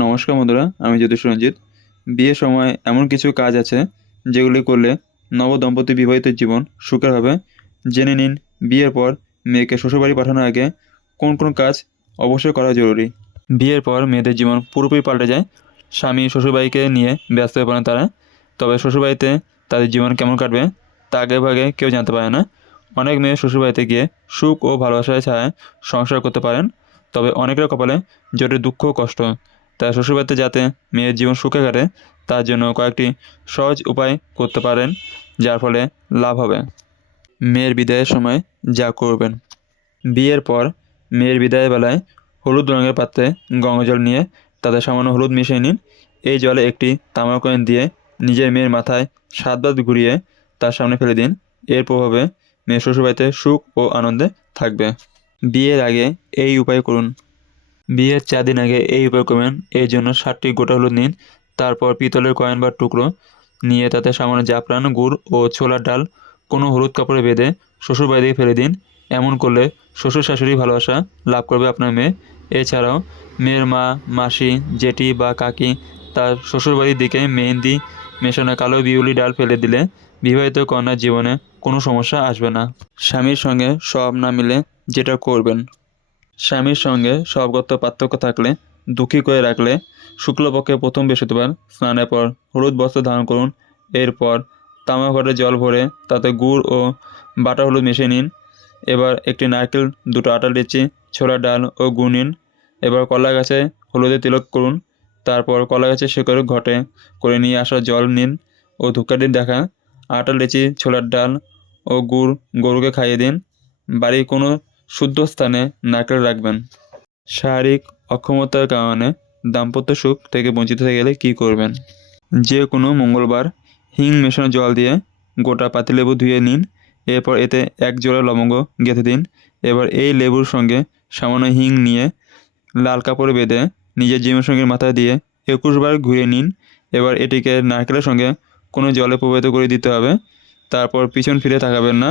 নমস্কার বন্ধুরা, আমি জ্যোতিষ রঞ্জিত। বিয়ের সময় এমন কিছু কাজ আছে যেগুলি করলে নবদম্পতি বিবাহিত জীবন সুখের হবে। জেনে নিন বিয়ের পর মেয়েকে শ্বশুরবাড়ি পাঠানোর আগে কোন কোন কাজ অবশ্যই করা জরুরি। বিয়ের পর মেয়েদের জীবন পুরোপুরি পাল্টে যায়। স্বামী শ্বশুরবাড়িকে নিয়ে ব্যস্ত হয়ে পড়েন তারা। তবে শ্বশুরবাড়িতে তাদের জীবন কেমন কাটবে তা আগে ভাগে কেউ জানতে পারে না। অনেক মেয়ে শ্বশুরবাড়িতে গিয়ে সুখ ও ভালোবাসার ছায়ায় সংসার করতে পারেন। তবে অনেকের কপালে জোটে দুঃখ ও কষ্ট। তাই শ্বশুরবাড়িতে যাতে মেয়ের জীবন সুখে কাটে তার জন্য কয়েকটি সহজ উপায় করতে পারেন, যার ফলে লাভ হবে। মেয়ের বিদায়ের সময় যা করবেন। বিয়ের পর মেয়ের বিদায়ের বেলায় হলুদ রঙের পাত্রে গঙ্গা জল নিয়ে তাতে সামান্য হলুদ মিশিয়ে নিন। এই জলে একটি তামার কয়েন দিয়ে নিজের মেয়ের মাথায় 7 বার ঘুরিয়ে তার সামনে ফেলে দিন। এর প্রভাবে মেয়ে শ্বশুরবাড়িতে সুখ ও আনন্দে থাকবে। বিয়ের আগে এই উপায় করুন। বিয়ের 4 দিন আগে এই উপায় করবেন। এর জন্য 7টি গোটা হলুদ নিন। তারপর পিতলের কয়েন বা টুকরো নিয়ে তাতে সামান্য জাফরান, গুড় ও ছোলার ডাল কোনো হলুদ কাপড়ে বেঁধে শ্বশুরবাড়ি দিয়ে ফেলে দিন। এমন করলে শ্বশুর শাশুড়ি ভালোবাসা লাভ করবে আপনার মেয়ে। এছাড়াও মেয়ের মা, মাসি, জেঠি বা কাকি তার শ্বশুরবাড়ির দিকে মেহেন্দি মেশানো কালো বিউলি ডাল ফেলে দিলে বিবাহিত কন্যার জীবনে কোনো সমস্যা আসবে না। স্বামীর সঙ্গে সব না মিলে যেটা করবেন। স্বামীর সঙ্গে স্বভাবগত পার্থক্য থাকলে দুঃখী করে রাখলে শুক্লপক্ষে প্রথম বৃহস্পতিবার স্নানের পর হলুদ বস্ত্র ধারণ করুন। এরপর তামা ঘরে জল ভরে তাতে গুড় ও বাটা হলুদ মিশিয়ে নিন। এবার একটি নারকেল, 2টো আটা লিচি, ছোলার ডাল ও গুড় নিন। এবার কলা গাছে হলুদে তিলক করুন। তারপর কলা গাছের শিকড় ঘটে করে নিয়ে আসা জল নিন ও ধূপকাঠি দেখা আটা, লিচি, ছোলার ডাল ও গুড় গরুকে খাইয়ে দিন। বাড়ির কোনো শুদ্ধ স্থানে নারকেল রাখবেন। শারীরিক অক্ষমতার কারণে দাম্পত্য সুখ থেকে বঞ্চিত হয়ে গেলে কী করবেন? যে কোনো মঙ্গলবার হিং মেশানো জল দিয়ে গোটা পাতিলেবু ধুয়ে নিন। এরপর এতে 1 জোড়া লবঙ্গ গেঁথে দিন। এবার এই লেবুর সঙ্গে সামান্য হিং নিয়ে লাল কাপড়ে বেঁধে নিজের জীবনসঙ্গীর মাথায় দিয়ে 21 বার ঘুরিয়ে নিন। এবার এটিকে নারকেলের সঙ্গে কোনো জলে প্রবাহিত করে দিতে হবে। তারপর পিছন ফিরে তাকাবেন না।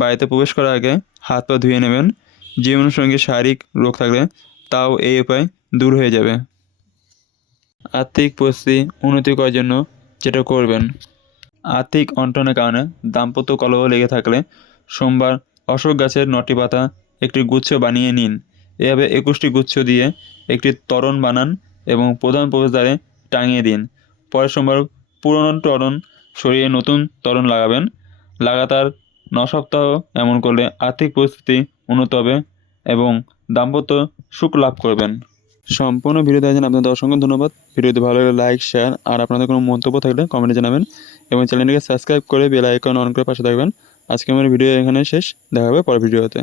বাড়িতে প্রবেশ করার আগে হাত পা ধুয়ে নেবেন। জীবনসঙ্গীর শারীরিক রোগ থাকলে তাও এই উপায় দূর হয়ে যাবে। আর্থিক পরিস্থিতি উন্নতি করার জন্য যেটা করবেন। আর্থিক অনটনের কারণে দাম্পত্য কলহ লেগে থাকলে সোমবার অশোক গাছের 9টি পাতা একটি গুচ্ছ বানিয়ে নিন। এভাবে 21টি গুচ্ছ দিয়ে একটি তোরণ বানান এবং প্রধান প্রবেশদ্বারে টাঙিয়ে দিন। পরের সোমবার পুরনো তোরণ সরিয়ে নতুন তোরণ লাগাবেন। লাগাতার 9 সপ্তাহ এমন করলে আর্থিক পরিস্থিতি উন্নত হবে এবং দাম্পত্য সুখ লাভ করবেন। সম্পূর্ণ ভিডিও দেখার জন্য আপনাদের অসংখ্য ধন্যবাদ। ভিডিওটি ভালো লাগলে লাইক, শেয়ার আর আপনাদের কোনো মন্তব্য থাকলে কমেন্টে জানাবেন এবং চ্যানেলটিকে সাবস্ক্রাইব করে বেল আইকন অন করে পাশে থাকবেন। আজকে আমার ভিডিও এখানে শেষ। দেখা হবে পরের ভিডিওতে।